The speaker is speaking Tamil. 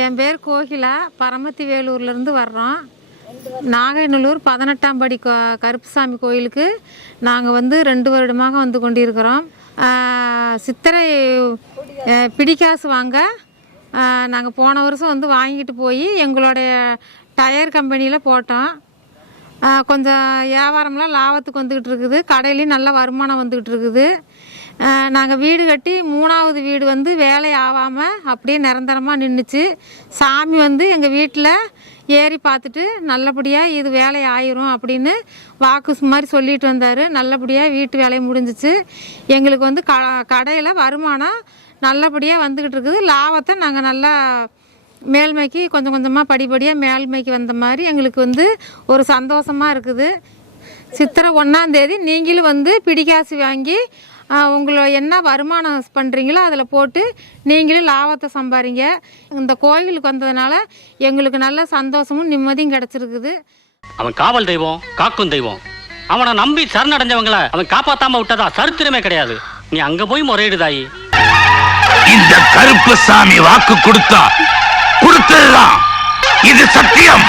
என் பேர் கோகிலா. பரமத்தி வேலூர்லேருந்து வர்றோம். நாகைநல்லூர் பதினெட்டாம் படி கருப்புசாமி கோயிலுக்கு நாங்கள் வந்து ரெண்டு வருடமாக வந்து கொண்டிருக்கிறோம். சித்திரை பிடிக்காசு வாங்க நாங்கள் போன வருஷம் வந்து வாங்கிட்டு போய் எங்களுடைய டயர் கம்பெனியில் போட்டோம். கொஞ்சம் வியாபாரம்லாம் லாபத்துக்கு வந்துக்கிட்டு இருக்குது. கடையிலையும் நல்ல வருமானம் வந்துக்கிட்டு இருக்குது. நாங்கள் வீடு கட்டி மூணாவது வீடு வந்து வேலை ஆகாமல் அப்படியே நிரந்தரமாக நின்றுச்சு சாமி வந்து எங்கள் வீட்டில் ஏறி பார்த்துட்டு நல்லபடியாக இது வேலை ஆயிரும் அப்படின்னு வாக்கு மாதிரி சொல்லிட்டு வந்தார். நல்லபடியாக வீட்டு வேலையை முடிஞ்சிச்சு. எங்களுக்கு வந்து க கடையில் வருமானம் நல்லபடியாக வந்துக்கிட்டு இருக்குது. லாபத்தை நாங்கள் நல்லா மேல்மைக்கு கொஞ்சம் கொஞ்சமாக படிப்படியாக மேல்மைக்கு வந்த மாதிரி எங்களுக்கு வந்து ஒரு சந்தோஷமாக இருக்குது. சித்திரை ஒன்றாந்தேதி நீங்களும் வந்து பிடிக்காசு வாங்கி உங்களை என்ன வருமானம் பண்ணுறீங்களோ அதில் போட்டு நீங்களும் லாபத்தை சம்பாதிங்க இந்த கோயிலுக்கு வந்ததுனால எங்களுக்கு நல்ல சந்தோஷமும் நிம்மதியும் கிடச்சிருக்குது. அவன் காவல் தெய்வம் காக்கும் தெய்வம். அவனை நம்பி சரணடைஞ்சவங்கள அவன் காப்பாத்தாம விட்டதா சரித்திரமே கிடையாது. நீ அங்க போய் முறையிடுதாயி இந்த கருப்பு சாமி வாக்கு கொடுத்தா கொடுத்ததுதான் இது சத்தியம்.